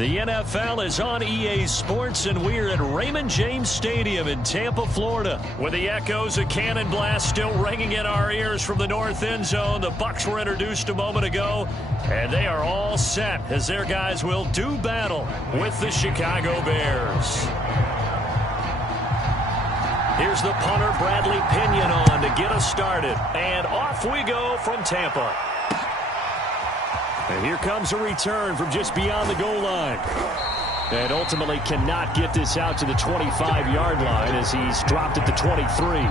The NFL is on EA Sports, and we're at Raymond James Stadium in Tampa, Florida. With the echoes of cannon blast still ringing in our ears from the north end zone, the Bucs were introduced a moment ago, and they are all set as their guys will do battle with the Chicago Bears. Here's the punter, Bradley Pinion, on to get us started. And off we go from Tampa. And here comes a return from just beyond the goal line. And ultimately cannot get this out to the 25-yard line as he's dropped at the 23.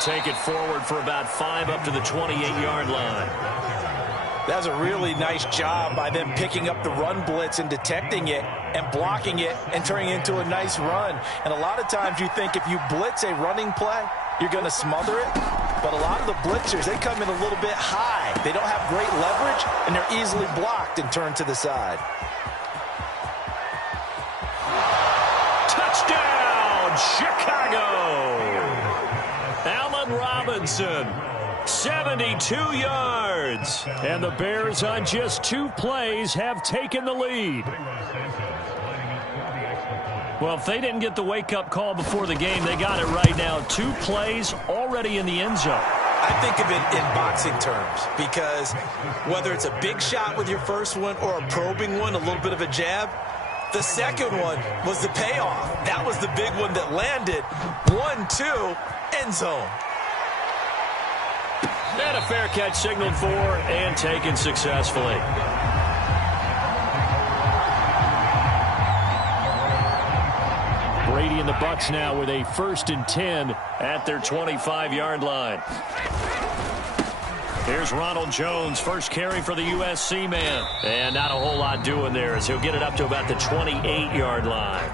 Take it forward for about 5 up to the 28-yard line. That's a really nice job by them picking up the run blitz and detecting it and blocking it and turning it into a nice run. And a lot of times you think if you blitz a running play, you're going to smother it. But a lot of the blitzers, they come in a little bit high. They don't have great leverage, and they're easily blocked and turned to the side. Touchdown, Chicago! Robinson, 72 yards. And the Bears on just 2 plays have taken the lead. Well, if they didn't get the wake-up call before the game, they got it right now. 2 plays already in the end zone. I think of it in boxing terms because whether it's a big shot with your first one or a probing one, a little bit of a jab, the second one was the payoff. That was the big one that landed. 1-2, end zone. And a fair catch signaled for and taken successfully. Brady and the Bucs now with a 1st and 10 at their 25-yard line. Here's Ronald Jones, first carry for the USC man. And not a whole lot doing there as he'll get it up to about the 28-yard line.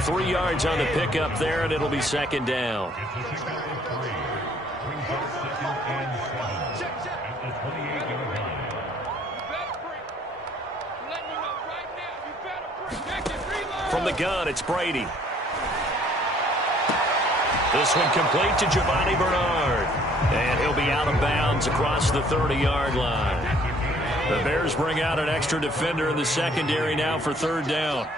3 yards on the pickup there, and it'll be 2nd down. From the gun, it's Brady. This one complete to Giovanni Bernard. And he'll be out of bounds across the 30-yard line. The Bears bring out an extra defender in the secondary now for 3rd down.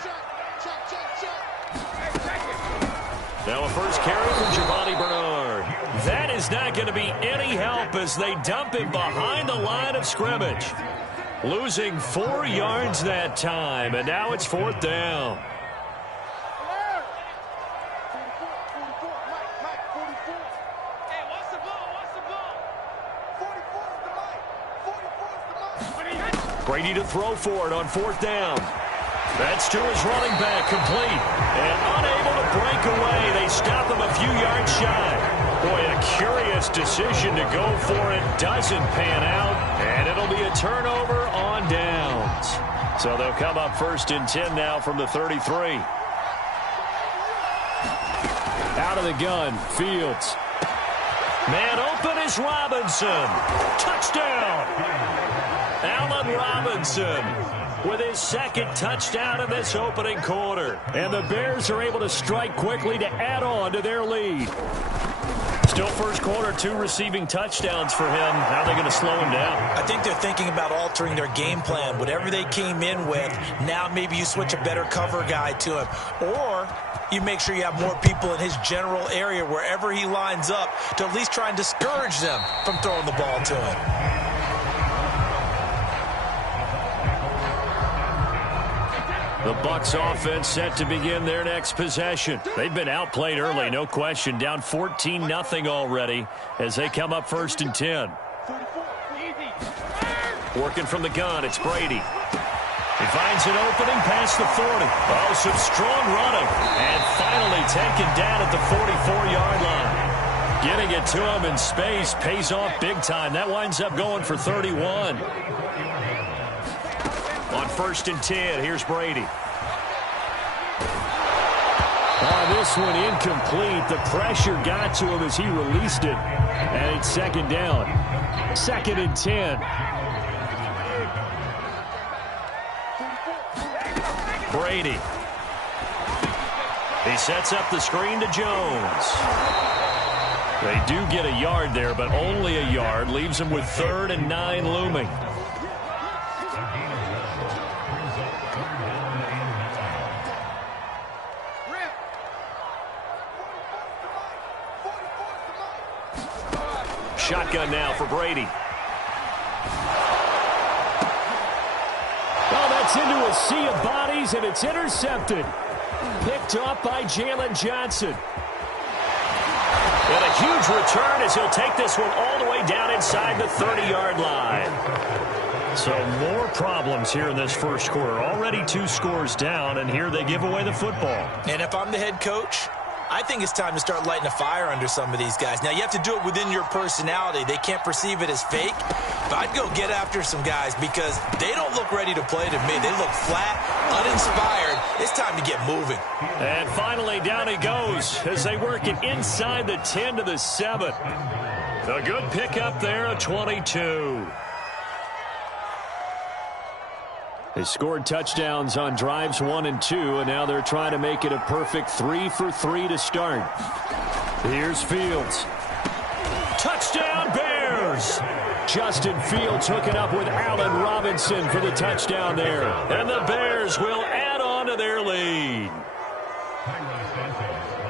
Now a first carry from Giovanni Bernard. That is not going to be any help as they dump him behind the line of scrimmage. Losing 4 yards that time, and now it's 4th down. Brady to throw for it on 4th down. That's to his running back, complete. And unable to break away. They stop him a few yards shy. Boy, a curious decision to go for it. Doesn't pan out. And it'll be a turnover on downs. So they'll come up 1st and 10 now from the 33. Out of the gun, Fields. Man open is Robinson. Touchdown! Allen Robinson with his 2nd touchdown in this opening quarter. And the Bears are able to strike quickly to add on to their lead. Still first quarter, 2 receiving touchdowns for him. How are they going to slow him down? I think they're thinking about altering their game plan. Whatever they came in with, now maybe you switch a better cover guy to him. Or you make sure you have more people in his general area wherever he lines up to at least try and discourage them from throwing the ball to him. The Bucs offense set to begin their next possession. They've been outplayed early, no question. Down 14-0 already as they come up 1st and 10. Working from the gun, it's Brady. He finds an opening past the 40. Oh, some strong running. And finally taken down at the 44-yard line. Getting it to him in space pays off big time. That winds up going for 31. On 1st and 10, here's Brady. Oh, this one incomplete. The pressure got to him as he released it. And it's second down. 2nd and 10. Brady. He sets up the screen to Jones. They do get a yard there, but only a yard. Leaves them with 3rd and 9 looming. Shotgun now for Brady. Well, that's into a sea of bodies, and it's intercepted. Picked up by Jalen Johnson. And a huge return as he'll take this one all the way down inside the 30-yard line. So more problems here in this first quarter. Already 2 scores down, and here they give away the football. And if I'm the head coach, I think it's time to start lighting a fire under some of these guys. Now, you have to do it within your personality. They can't perceive it as fake. But I'd go get after some guys because they don't look ready to play to me. They look flat, uninspired. It's time to get moving. And finally, down he goes as they work it inside the 10 to the 7. A good pickup there, a 22. They scored touchdowns on drives 1 and 2, and now they're trying to make it a perfect 3 for 3 to start. Here's Fields. Touchdown, Bears! Justin Fields hooking up with Allen Robinson for the touchdown there. And the Bears will add on to their lead.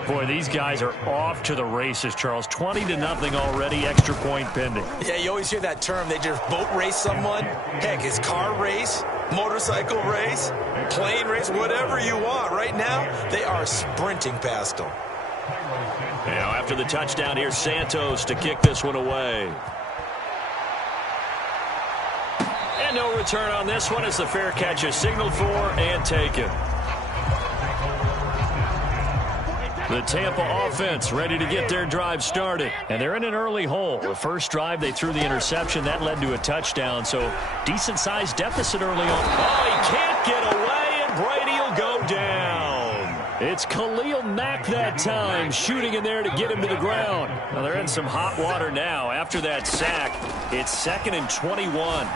Boy, these guys are off to the races, Charles. 20-0 already, extra point pending. Yeah, you always hear that term. They just boat race someone. Heck, it's car race, motorcycle race, plane race, whatever you want. Right now, they are sprinting past them. Now, after the touchdown, here's Santos to kick this one away. And no return on this one as the fair catch is signaled for and taken. The Tampa offense ready to get their drive started. And they're in an early hole. The first drive, they threw the interception. That led to a touchdown. So decent-sized deficit early on. Oh, he can't get away, and Brady will go down. It's Khalil Mack that time, shooting in there to get him to the ground. Well, they're in some hot water now. After that sack, it's 2nd and 21.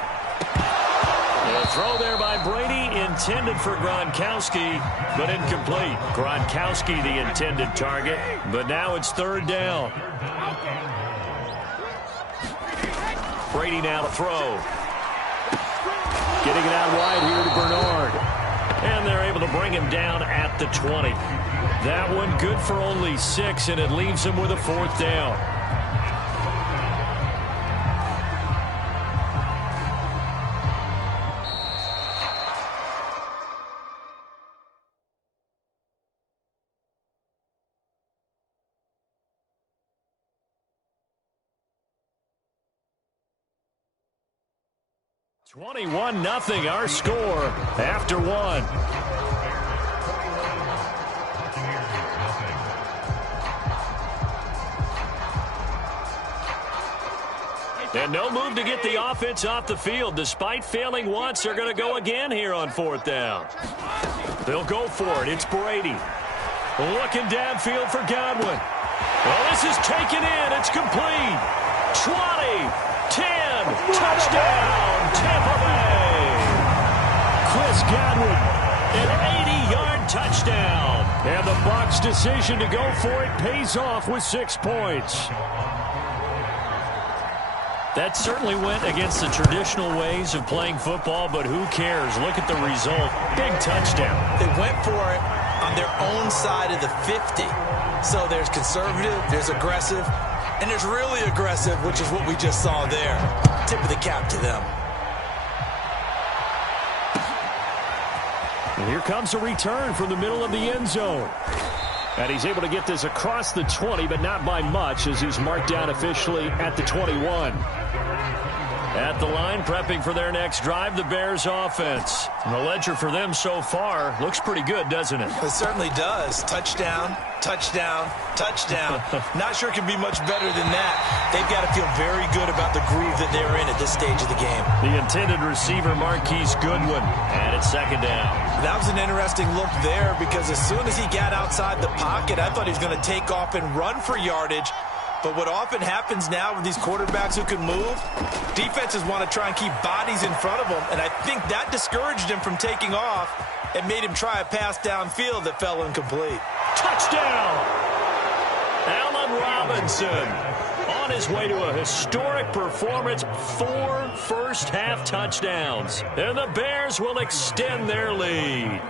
A throw there by Brady, intended for Gronkowski, but incomplete. Gronkowski the intended target, but now it's 3rd down. Brady now to throw. Getting it out wide here to Bernard. And they're able to bring him down at the 20. That one good for only 6, and it leaves him with a 4th down. (21-0) our score after 1. And no move to get the offense off the field. Despite failing once, they're going to go again here on 4th down. They'll go for it. It's Brady. Looking downfield for Godwin. Well, this is taken in. It's complete. 20, 10, touchdown, Tampa Bay. Chris Godwin, an 80-yard touchdown. And the Bucs' decision to go for it pays off with 6 points. That certainly went against the traditional ways of playing football, but who cares? Look at the result. Big touchdown. They went for it on their own side of the 50. So there's conservative, there's aggressive, and there's really aggressive, which is what we just saw there. Tip of the cap to them. And here comes a return from the middle of the end zone. And he's able to get this across the 20, but not by much, as he's marked down officially at the 21. At the line, prepping for their next drive, the Bears offense. And the ledger for them so far looks pretty good, doesn't it? It certainly does. Touchdown, touchdown, touchdown. Not sure it can be much better than that. They've got to feel very good about the groove that they're in at this stage of the game. The intended receiver, Marquise Goodwin, and it's second down. That was an interesting look there because as soon as he got outside the pocket, I thought he was going to take off and run for yardage. But what often happens now with these quarterbacks who can move, defenses want to try and keep bodies in front of them, and I think that discouraged him from taking off and made him try a pass downfield that fell incomplete. Touchdown! Allen Robinson on his way to a historic performance, 4 first-half touchdowns, and the Bears will extend their lead.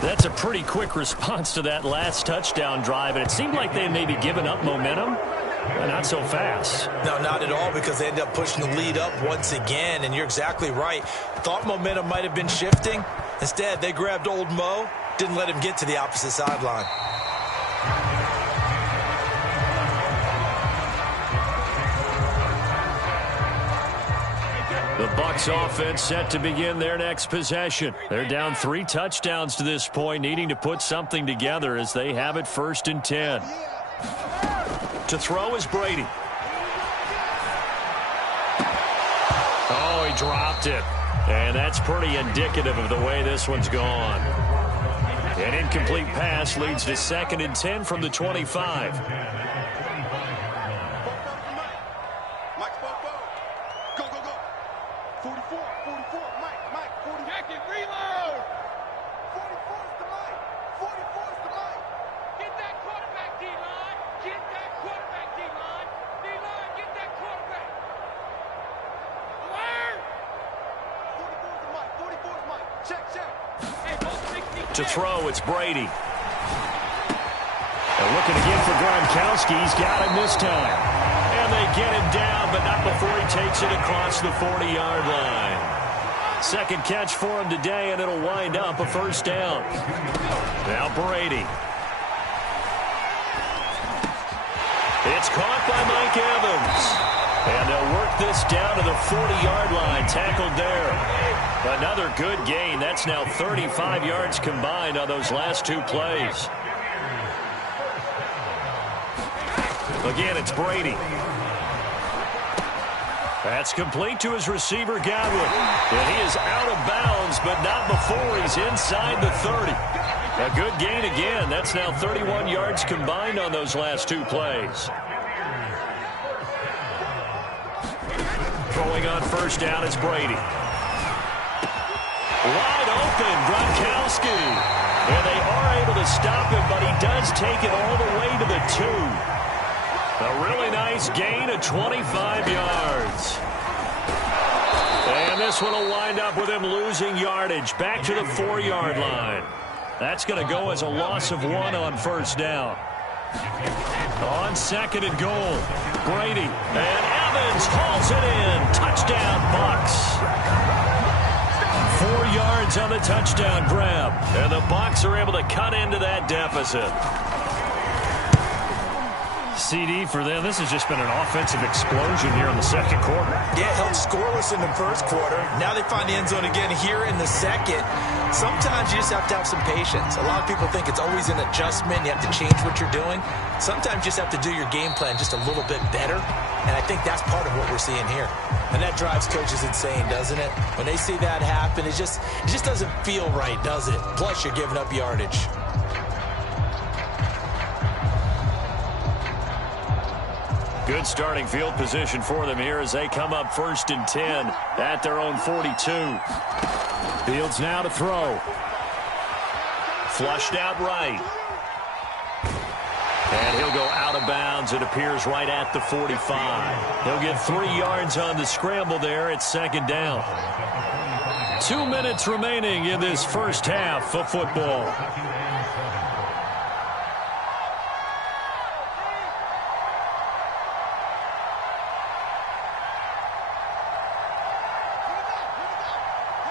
That's a pretty quick response to that last touchdown drive, and it seemed like they had maybe given up momentum, but not so fast. No, not at all, because they ended up pushing the lead up once again, and you're exactly right. Thought momentum might have been shifting. Instead, they grabbed old Mo, didn't let him get to the opposite sideline. The Bucs offense set to begin their next possession. They're down 3 touchdowns to this point, needing to put something together as they have it 1st and 10. To throw is Brady. Oh, he dropped it. And that's pretty indicative of the way this one's gone. An incomplete pass leads to 2nd and 10 from the 25. To throw, it's Brady. And looking again for Gronkowski. He's got him this time. And they get him down, but not before he takes it across the 40-yard line. Second catch for him today, and it'll wind up a 1st down. Now Brady. It's caught by Mike Evans. And they'll work this down to the 40-yard line. Tackled there. Another good gain. That's now 35 yards combined on those last 2 plays. Again, it's Brady. That's complete to his receiver, Godwin. And he is out of bounds, but not before he's inside the 30. A good gain again. That's now 31 yards combined on those last 2 plays. Throwing on 1st down is Brady. Wide open, Gronkowski. And they are able to stop him, but he does take it all the way to the 2. A really nice gain of 25 yards. And this one will wind up with him losing yardage back to the 4-yard line. That's going to go as a loss of 1 on 1st down. On 2nd and goal, Brady. And Evans hauls it in. Touchdown, Bucs. 4 yards on the touchdown grab. And the Bucs are able to cut into that deficit. CD for them. This has just been an offensive explosion here in the 2nd quarter. Yeah, held scoreless in the 1st quarter. Now they find the end zone again here in the 2nd. Sometimes you just have to have some patience. A lot of people think it's always an adjustment. You have to change what you're doing. Sometimes you just have to do your game plan just a little bit better. And I think that's part of what we're seeing here. And that drives coaches insane, doesn't it? When they see that happen, it just doesn't feel right, does it? Plus, you're giving up yardage. Good starting field position for them here as they come up 1st and 10 at their own 42. Fields now to throw. Flushed out right. And he'll go out of bounds. It appears right at the 45. He'll get 3 yards on the scramble there. It's 2nd down. 2 minutes remaining in this 1st half of football.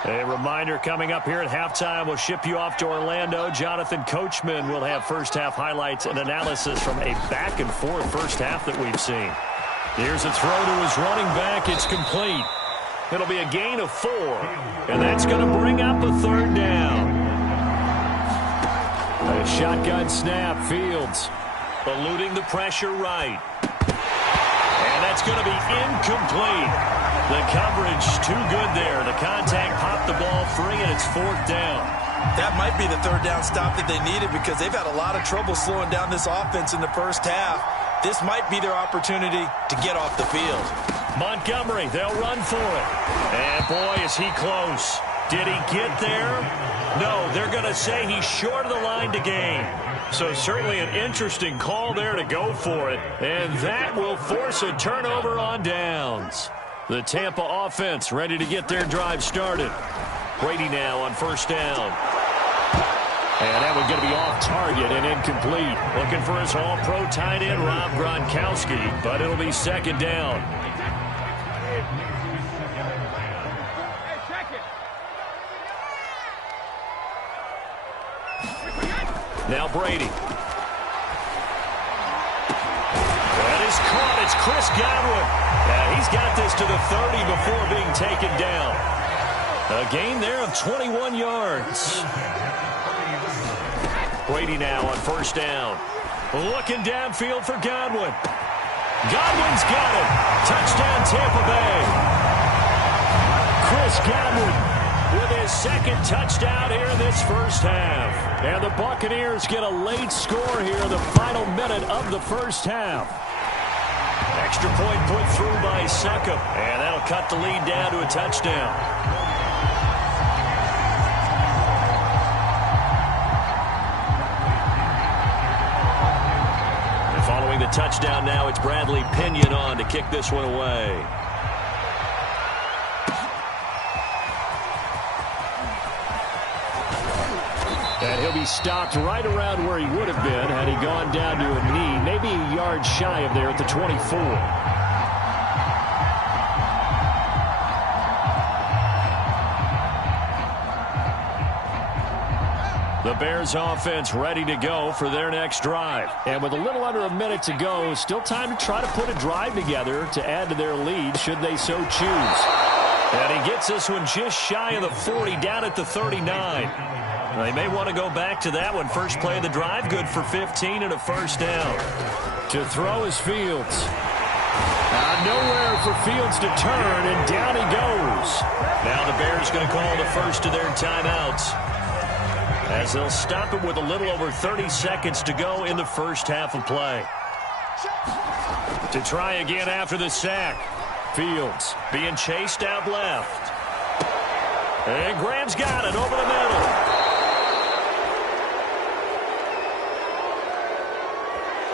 A reminder coming up here at halftime. We'll ship you off to Orlando. Jonathan Coachman will have 1st half highlights and analysis from a back-and-forth 1st half that we've seen. Here's a throw to his running back. It's complete. It'll be a gain of 4. And that's going to bring up a third down. A shotgun snap. Fields eluding the pressure right. And that's going to be incomplete. The coverage too good there. The contact popped the ball free, and it's 4th down. That might be the third down stop that they needed because they've had a lot of trouble slowing down this offense in the first half. This might be their opportunity to get off the field. Montgomery, they'll run for it. And boy, is he close. Did he get there? No, they're going to say he's short of the line to gain. So certainly an interesting call there to go for it. And that will force a turnover on downs. The Tampa offense ready to get their drive started. Brady now on first down. And that one's going to be off target and incomplete. Looking for his all-pro tight end, Rob Gronkowski, but it'll be second down. Now Brady. That is caught. It's Chris Godwin. He's got this to the 30 before being taken down. A gain there of 21 yards. Brady now on first down. Looking downfield for Godwin. Godwin's got it. Touchdown Tampa Bay. Chris Godwin with his second touchdown here in this first half. And the Buccaneers get a late score here in the final minute of the first half. Extra point put through by Succop. And that'll cut the lead down to a touchdown. Following the touchdown now, it's Bradley Pinion on to kick this one away. And he'll be stopped right around where he would have been had he gone down to a knee, maybe a yard shy of there at the 24. The Bears offense ready to go for their next drive. And with a little under a minute to go, still time to try to put a drive together to add to their lead should they so choose. And he gets this one just shy of the 40, down at the 39. They may want to go back to that one. First play of the drive, good for 15 and a first down. To throw is Fields. Nowhere for Fields to turn, and down he goes. Now the Bears going to call the first of their timeouts, as they'll stop it with a little over 30 seconds to go in the first half of play. To try again after the sack. Fields being chased out left. And Graham's got it over the middle.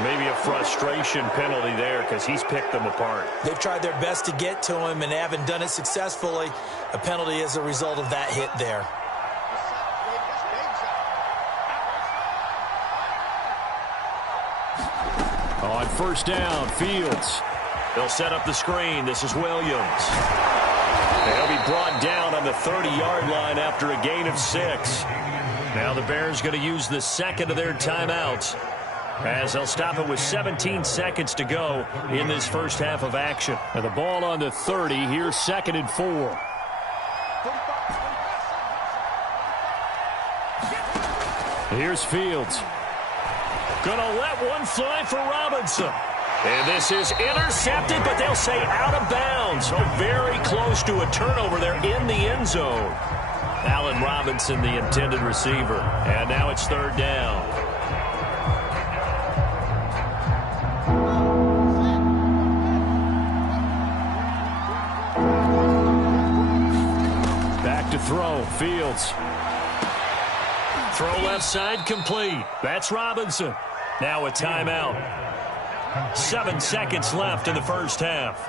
Maybe a frustration penalty there because he's picked them apart. They've tried their best to get to him and haven't done it successfully. A penalty is a result of that hit there. On first down, Fields. They'll set up the screen. This is Williams. They'll be brought down on the 30-yard line after a gain of 6. Now the Bears going to use the second of their timeouts, as they'll stop it with 17 seconds to go in this first half of action. And the ball on the 30. Here's 2nd and 4. Here's Fields. Gonna let one fly for Robinson. And this is intercepted, but they'll say out of bounds. So very close to a turnover there in the end zone. Allen Robinson, the intended receiver. And now it's 3rd down. Back to throw. Fields. Throw left side complete. That's Robinson. Now a timeout. 7 seconds left in the first half.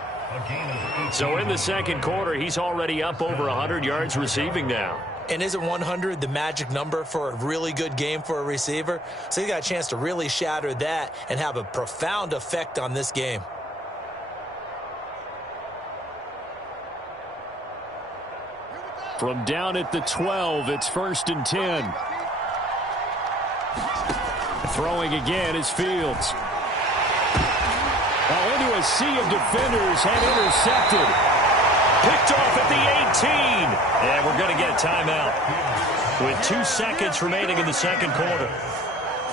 So in the second quarter, he's already up over 100 yards receiving now. And isn't 100 the magic number for a really good game for a receiver? So he got a chance to really shatter that and have a profound effect on this game. From down at the 12, it's 1st and 10. Throwing again is Fields. Into a sea of defenders and intercepted. Picked off at the 18. And we're going to get a timeout with 2 seconds remaining in the second quarter.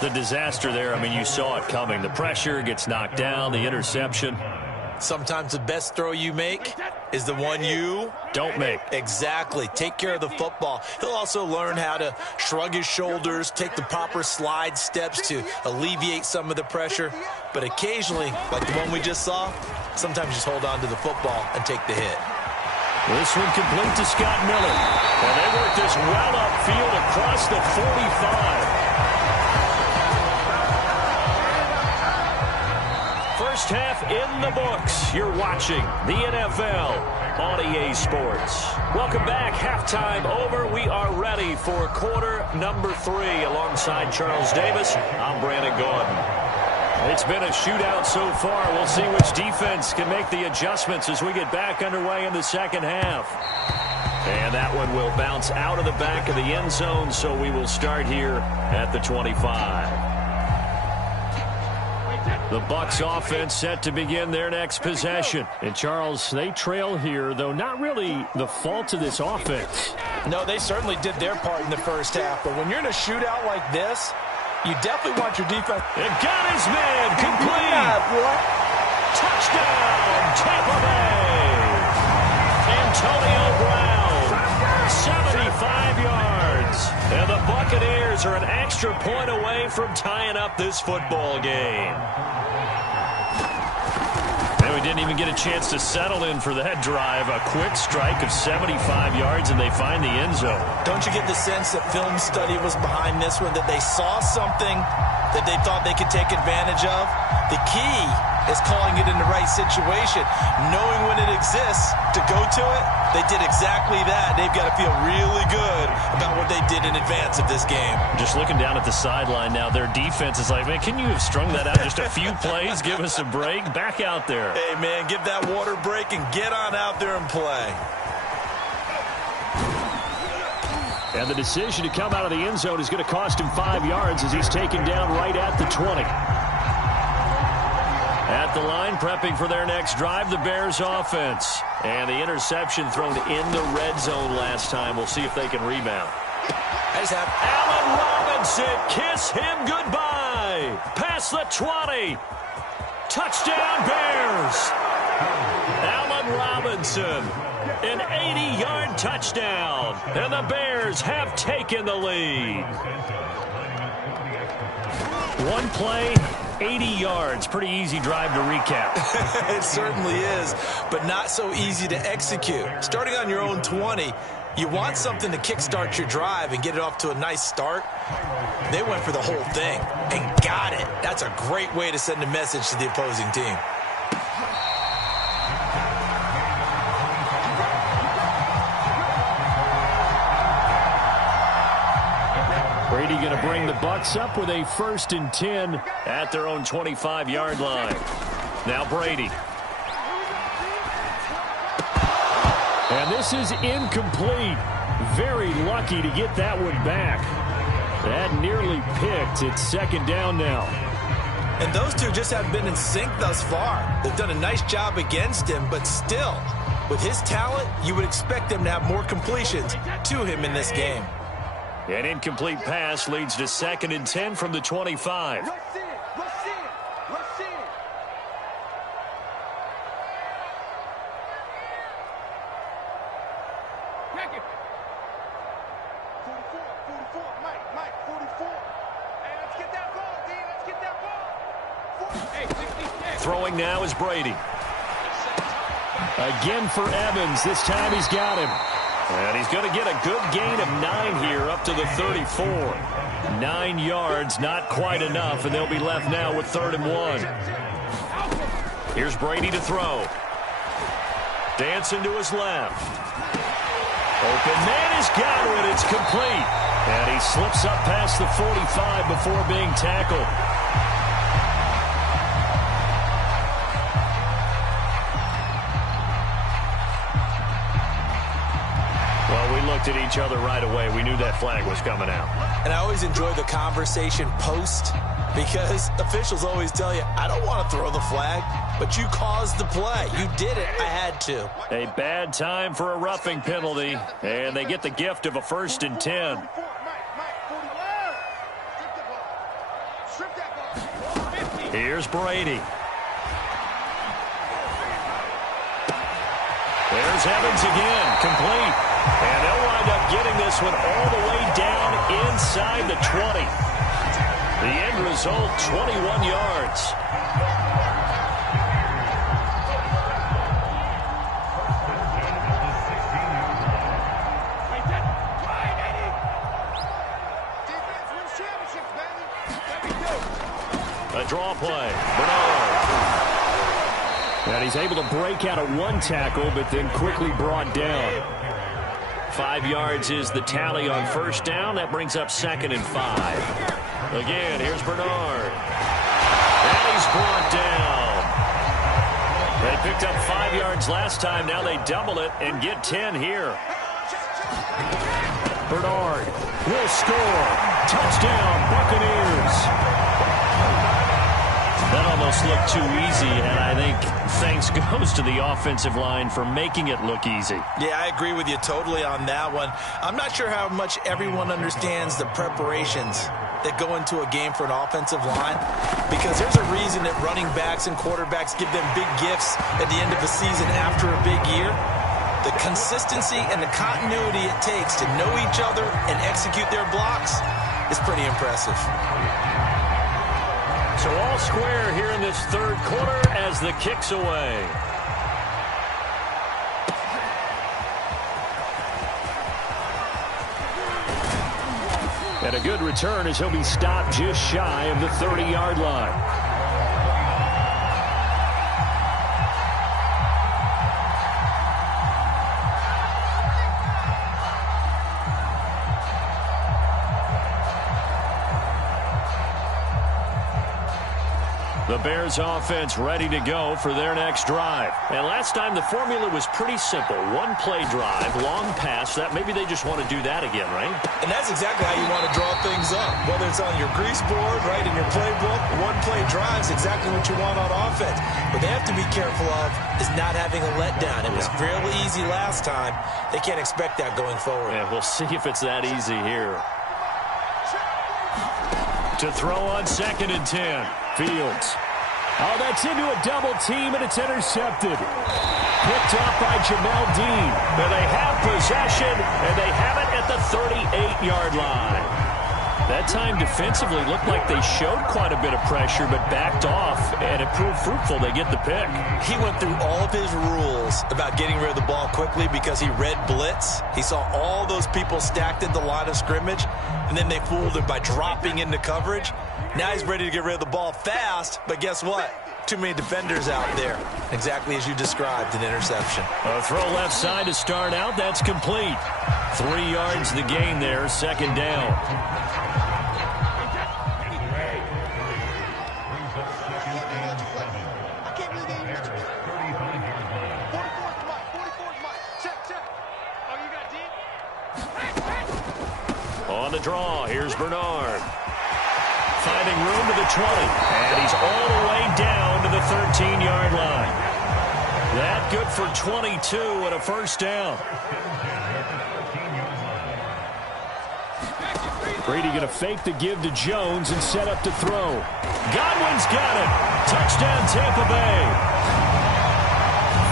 The disaster there, I mean, you saw it coming. The pressure gets knocked down, the interception. Sometimes the best throw you make is the one you don't make. Exactly. Take care of the football. He'll also learn how to shrug his shoulders, take the proper slide steps to alleviate some of the pressure. But occasionally, like the one we just saw, sometimes just hold on to the football and take the hit. This one complete to Scott Miller. And they work this well upfield across the 45. First half in the books. You're watching the NFL on EA Sports. Welcome back. Halftime over. We are ready for quarter number 3. Alongside Charles Davis, I'm Brandon Gordon. It's been a shootout so far. We'll see which defense can make the adjustments as we get back underway in the second half. And that one will bounce out of the back of the end zone, so we will start here at the 25. The Bucs offense set to begin their next possession. And, Charles, they trail here, though not really the fault of this offense. No, they certainly did their part in the first half. But when you're in a shootout like this, you definitely want your defense. It got his man complete. Touchdown, Tampa Bay. Antonio Brown, 75 yards. And the Buccaneers are an extra point away from tying up this football game. And we didn't even get a chance to settle in for that drive. A quick strike of 75 yards, and they find the end zone. Don't you get the sense that film study was behind this one, that they saw something that they thought they could take advantage of? The key is calling it in the right situation, knowing when it exists to go to it. They did exactly that. They've got to feel really good about what they did in advance of this game. Just looking down at the sideline now, their defense is like, man, can you have strung that out just a few plays? Give us a break. Back out there. Hey, man, give that water break and get on out there and play. And the decision to come out of the end zone is going to cost him 5 yards as he's taken down right at the 20. At the line, prepping for their next drive, the Bears offense. And the interception thrown in the red zone last time. We'll see if they can rebound. Allen Robinson, kiss him goodbye. Past the 20. Touchdown, Bears. Allen Robinson, an 80-yard touchdown. And the Bears have taken the lead. One play, 80 yards. Pretty easy drive to recap. It certainly is, but not so easy to execute. Starting on your own 20, you want something to kickstart your drive and get it off to a nice start. They went for the whole thing and got it. That's a great way to send a message to the opposing team. Brady going to bring the Bucs up with a 1st and 10 at their own 25-yard line. Now Brady. And this is incomplete. Very lucky to get that one back. That nearly picked. It's 2nd down now. And those two just haven't been in sync thus far. They've done a nice job against him, but still, with his talent, you would expect them to have more completions to him in this game. An incomplete pass leads to 2nd and 10 from the 25. Throwing now is Brady. Again for Evans. This time he's got him. And he's going to get a good gain of 9 here up to the 34. 9 yards, not quite enough, and they'll be left now with 3rd and 1. Here's Brady to throw. Dancing to his left. Open man has got it. It's complete. And he slips up past the 45 before being tackled. Looked at each other right away. We knew that flag was coming out. And I always enjoy the conversation post Because officials always tell you, I don't want to throw the flag, but you caused the play. You did it. I had to. A bad time for a roughing penalty, and they get the gift of a 1st and 10. Here's Brady. There's Evans again, complete. And they'll wind up getting this one all the way down inside the 20. The end result, 21 yards. A draw play. Bernard. And he's able to break out of one tackle, but then quickly brought down. 5 yards is the tally on 1st down. That brings up 2nd and 5. Again, here's Bernard. And he's brought down. They picked up 5 yards last time. Now they double it and get 10 here. Bernard will score. Touchdown, Buccaneers. That almost looked too easy, and I think thanks goes to the offensive line for making it look easy. Yeah, I agree with you totally on that one. I'm not sure how much everyone understands the preparations that go into a game for an offensive line, because there's a reason that running backs and quarterbacks give them big gifts at the end of the season after a big year. The consistency and the continuity it takes to know each other and execute their blocks is pretty impressive. So all square here in this 3rd quarter as the kick's away. And a good return as he'll be stopped just shy of the 30-yard line. The Bears offense ready to go for their next drive. And last time the formula was pretty simple. 1 play drive, long pass. That maybe they just want to do that again, right? And that's exactly how you want to draw things up. Whether it's on your grease board, right, in your playbook, 1 play drive is exactly what you want on offense. What they have to be careful of is not having a letdown. It was fairly easy last time. They can't expect that going forward. Yeah, we'll see if it's that easy here. To throw on 2nd and 10. Fields. Oh, that's into a double team, and it's intercepted. Picked off by Jamel Dean. And they have possession, and they have it at the 38-yard line. That time defensively looked like they showed quite a bit of pressure, but backed off, and it proved fruitful. They get the pick. He went through all of his rules about getting rid of the ball quickly because he read blitz. He saw all those people stacked at the line of scrimmage, and then they fooled him by dropping into coverage. Now he's ready to get rid of the ball fast, but guess what? Too many defenders out there. Exactly as you described, an interception. A throw left side to start out. That's complete. 3 yards the gain there, 2nd down. On the draw, here's Bernard. Finding room to the 20, and he's all the way down to the 13-yard line. That good for 22 and a 1st down. Brady going to fake the give to Jones and set up to throw. Godwin's got it. Touchdown, Tampa Bay.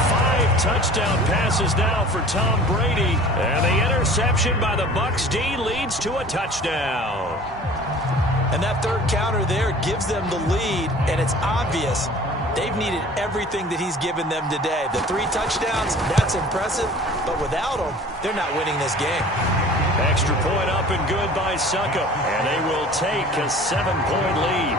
5 touchdown passes now for Tom Brady, and the interception by the Bucs D leads to a touchdown. And that 3rd counter there gives them the lead, and it's obvious they've needed everything that he's given them today. The 3 touchdowns, that's impressive, but without them, they're not winning this game. Extra point up and good by Succop, and they will take a 7-point lead.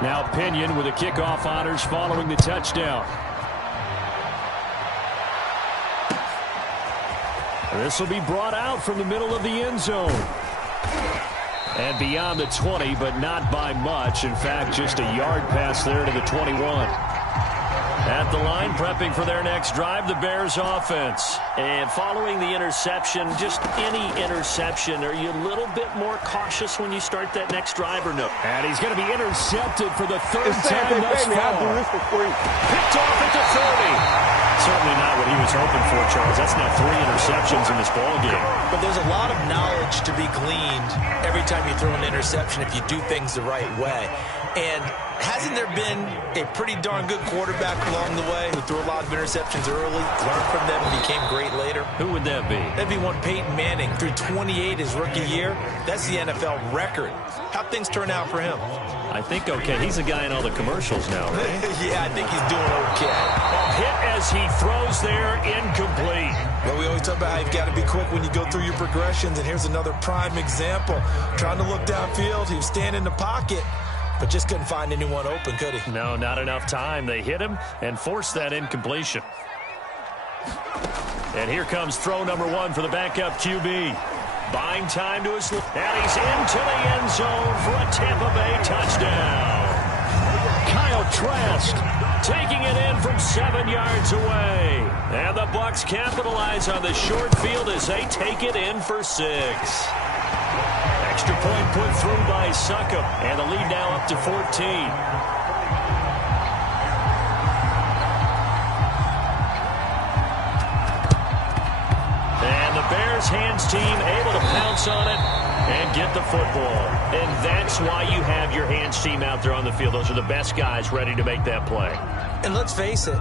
Now Pinion with the kickoff honors following the touchdown. This will be brought out from the middle of the end zone. And beyond the 20, but not by much. In fact, just a yard pass there to the 21. At the line, prepping for their next drive, the Bears offense. And following the interception, just any interception, are you a little bit more cautious when you start that next drive or no? And he's going to be intercepted for the third time thus far. Picked off at the 30. Certainly not what he was hoping for, Charles. That's now 3 interceptions in this ballgame. But there's a lot of knowledge to be gleaned every time you throw an interception if you do things the right way. And hasn't there been a pretty darn good quarterback along the way who threw a lot of interceptions early, learned from them, and became great later? Who would that be? That'd be one Peyton Manning. Threw 28 his rookie year. That's the NFL record. How'd things turn out for him? I think okay. He's the guy in all the commercials now, right? Yeah, I think he's doing okay. A hit as he throws there, incomplete. Well, we always talk about how you've got to be quick when you go through your progressions, and here's another prime example. Trying to look downfield, he was standing in the pocket, but just couldn't find anyone open, could he? No, not enough time. They hit him and forced that incompletion. And here comes throw number 1 for the backup QB. Buying time to his left. And he's into the end zone for a Tampa Bay touchdown. Kyle Trask taking it in from 7 yards away. And the Bucs capitalize on the short field as they take it in for 6. Extra point put through by Succop. And the lead now up to 14. Bears hands team able to pounce on it and get the football. And that's why you have your hands team out there on the field. Those are the best guys ready to make that play. And let's face it,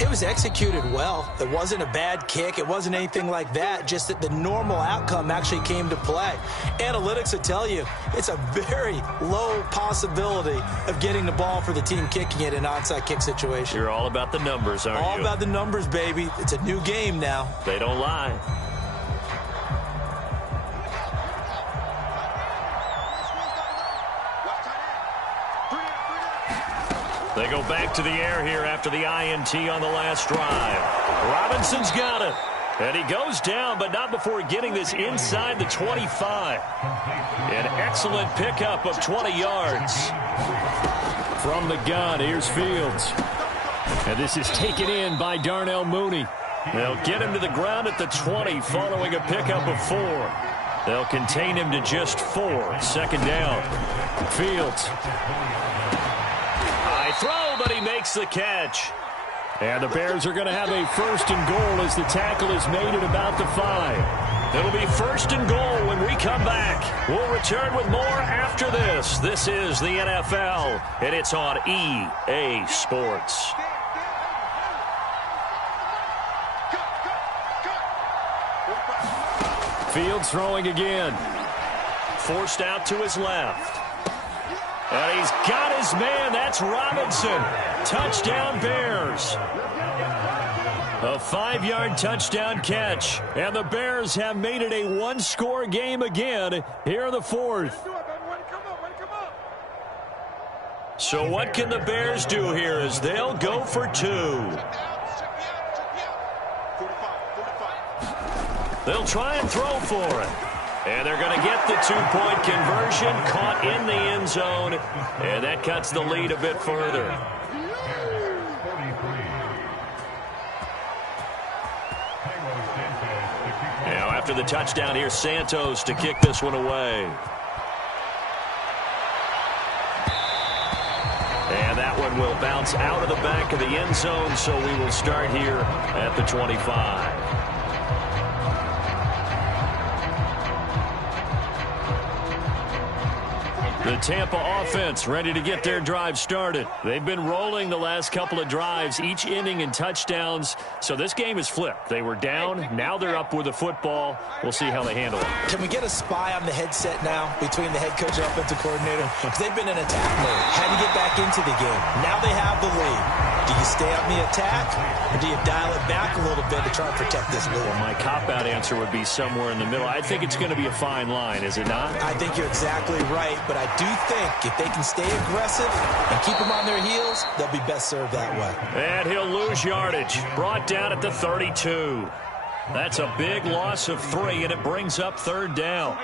it was executed well. It wasn't a bad kick. It wasn't anything like that. Just that the normal outcome actually came to play. Analytics will tell you it's a very low possibility of getting the ball for the team kicking it in an onside kick situation. You're all about the numbers, aren't you? All about the numbers, baby. It's a new game now. They don't lie. They go back to the air here after the INT on the last drive. Robinson's got it. And he goes down, but not before getting this inside the 25. An excellent pickup of 20 yards. From the gun, here's Fields. And this is taken in by Darnell Mooney. They'll get him to the ground at the 20 following a pickup of 4. They'll contain him to just 4. Second down. Fields. Throw, but he makes the catch. And the Bears are going to have a 1st and goal as the tackle is made at about the 5. It'll be 1st and goal when we come back. We'll return with more after this. This is the NFL, and it's on EA Sports. Fields throwing again. Forced out to his left. And he's got his man. That's Robinson. Touchdown, Bears. A 5-yard touchdown catch. And the Bears have made it a 1-score game again here in the 4th. So what can the Bears do here as they'll go for 2? They'll try and throw for it. And they're going to get the 2-point conversion, caught in the end zone, and that cuts the lead a bit further. Now after the touchdown, here's Santos to kick this one away. And that one will bounce out of the back of the end zone, so we will start here at the 25. The Tampa offense ready to get their drive started. They've been rolling the last couple of drives, each inning in touchdowns. So this game is flipped. They were down. Now they're up with the football. We'll see how they handle it. Can we get a spy on the headset now between the head coach and offensive coordinator? Because they've been in attack mode. Had to get back into the game. Now they have the lead. Do you stay on the attack, or do you dial it back a little bit to try and protect this lead? Well, my cop-out answer would be somewhere in the middle. I think it's going to be a fine line, is it not? I think you're exactly right, but I do think if they can stay aggressive and keep them on their heels, they'll be best served that way. And he'll lose yardage. Brought down at the 32. That's a big loss of 3, and it brings up 3rd down.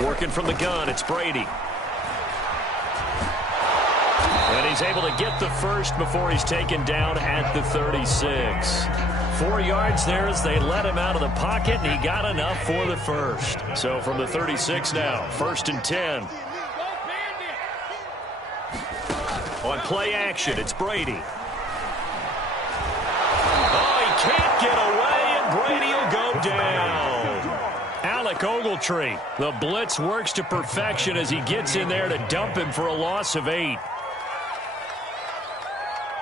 Working from the gun, it's Brady. And he's able to get the first before he's taken down at the 36. 4 yards there as they let him out of the pocket, and he got enough for the first. So from the 36 now, 1st and 10. On play action, it's Brady. Oh, he can't get away, and Brady will go down. Alec Ogletree, the blitz works to perfection as he gets in there to dump him for a loss of 8.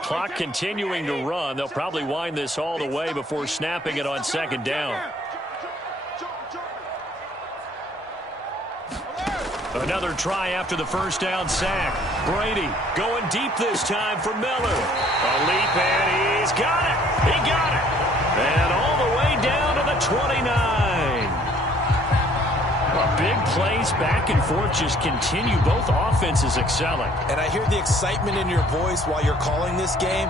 Clock continuing to run. They'll probably wind this all the way before snapping it on 2nd down. Another try after the 1st down sack. Brady going deep this time for Miller. A leap, and he's got it. He got it. And all the way down to the 29. Big plays back and forth just continue. Both offenses excelling. And I hear the excitement in your voice while you're calling this game.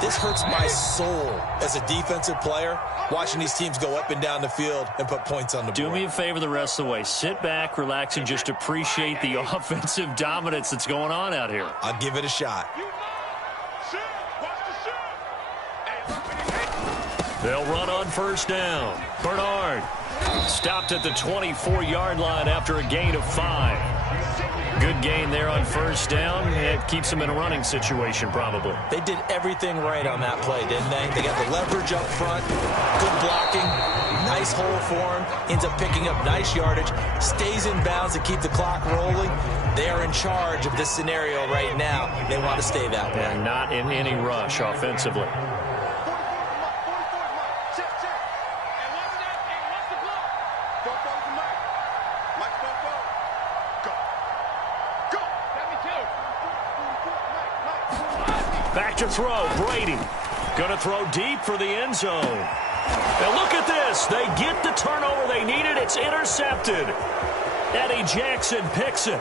This hurts my soul as a defensive player, watching these teams go up and down the field and put points on the board. Do me a favor the rest of the way. Sit back, relax, and just appreciate the offensive dominance that's going on out here. I'll give it a shot. They'll run on 1st down. Bernard stopped at the 24-yard line after a gain of 5. Good gain there on 1st down. It keeps them in a running situation, probably. They did everything right on that play, didn't they? They got the leverage up front, good blocking, nice hole for him, ends up picking up nice yardage, stays in bounds to keep the clock rolling. They are in charge of this scenario right now. They want to stay that way. And not in any rush offensively. Back to throw, Brady. Going to throw deep for the end zone. And look at this. They get the turnover they needed. It's intercepted. Eddie Jackson picks it.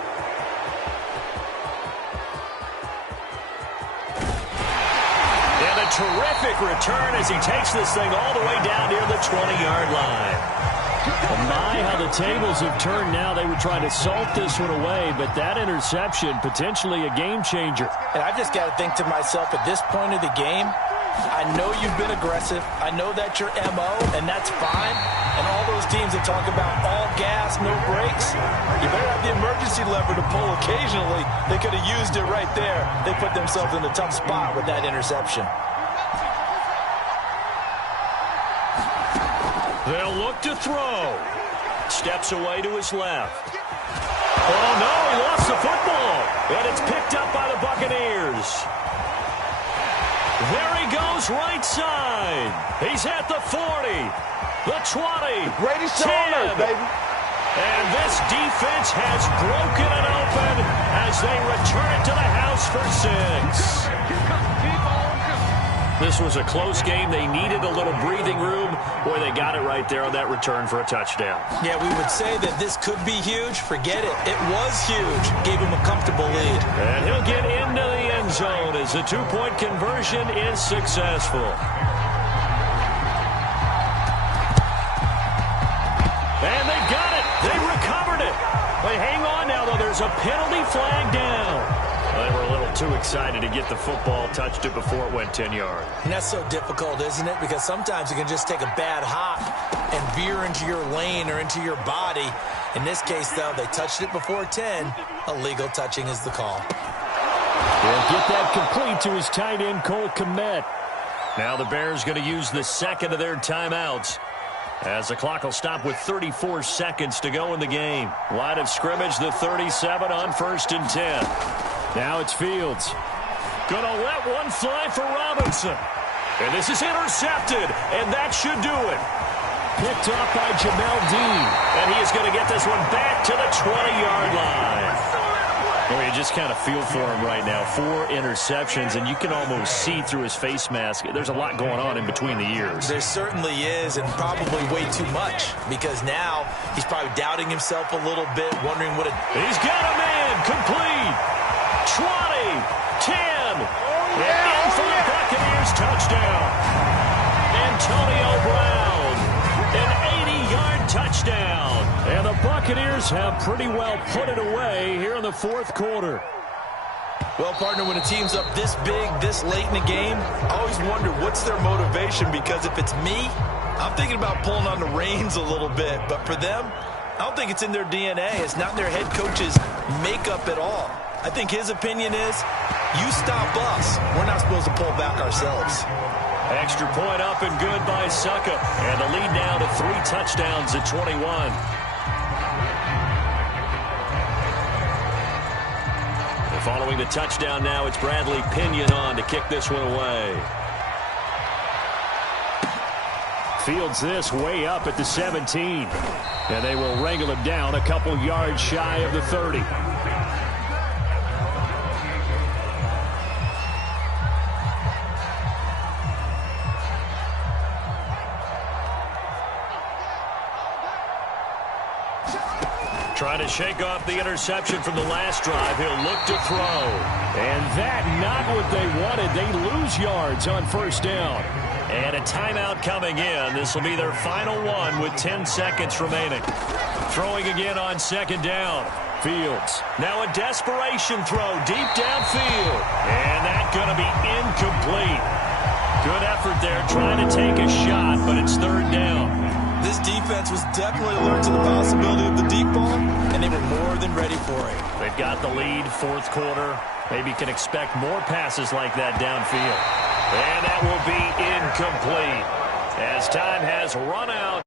And a terrific return as he takes this thing all the way down near the 20-yard line. Well, my, how the tables have turned now. They would try to salt this one away, but that interception, potentially a game changer. And I've just got to think to myself, at this point of the game, I know you've been aggressive. I know that's your MO, and that's fine. And all those teams that talk about all gas, no brakes, you better have the emergency lever to pull occasionally. They could have used it right there. They put themselves in a tough spot with that interception. They'll look to throw. Steps away to his left. Oh, no, he lost the football. And it's picked up by the Buccaneers. There he goes, right side. He's at the 40, the 20, greatest 10. baby. And this defense has broken it open as they return it to the house for 6. This was a close game. They needed a little breathing room. Boy, they got it right there on that return for a touchdown. Yeah, we would say that this could be huge. Forget it. It was huge. Gave him a comfortable lead. And he'll get into the end zone as the two-point conversion is successful. And they got it. They recovered it. They hang on now, though. There's a penalty flag down. They were a little too excited to get the football, touched it before it went 10 yards. And that's so difficult, isn't it? Because sometimes you can just take a bad hop and veer into your lane or into your body. In this case, though, they touched it before 10. Illegal touching is the call. He'll get that complete to his tight end, Cole Kmet. Now the Bears going to use the second of their timeouts, as the clock will stop with 34 seconds to go in the game. Line of scrimmage, the 37 on 1st and 10. Now it's Fields. Going to let one fly for Robinson. And this is intercepted, and that should do it. Picked off by Jamel Dean. And he is going to get this one back to the 20-yard line. Well, you just kind of feel for him right now. 4 interceptions, and you can almost see through his face mask. There's a lot going on in between the ears. There certainly is, and probably way too much, because now he's probably doubting himself a little bit, wondering what He's got him in. Complete. 20. 10. In for the Buccaneers. Touchdown. Antonio Brown. An 80-yard touchdown. And the Buccaneers have pretty well put it away here in the fourth quarter. Well, partner, when a team's up this big, this late in the game, I always wonder what's their motivation, because if it's me, I'm thinking about pulling on the reins a little bit. But for them, I don't think it's in their DNA. It's not in their head coach's makeup at all. I think his opinion is, you stop us. We're not supposed to pull back ourselves. Extra point up and good by Succa. And the lead now to 3 touchdowns at 21. And following the touchdown now, it's Bradley Pinion on to kick this one away. Fields this way up at the 17. And they will wrangle him down a couple yards shy of the 30. Trying to shake off the interception from the last drive. He'll look to throw. And that not what they wanted. They lose yards on first down. And a timeout coming in. This will be their final one with 10 seconds remaining. Throwing again on second down. Fields. Now a desperation throw deep downfield. And that's going to be incomplete. Good effort there trying to take a shot, but it's third down. This defense was definitely alert to the possibility of the deep ball, and they were more than ready for it. They've got the lead, fourth quarter. Maybe can expect more passes like that downfield. And that will be incomplete as time has run out.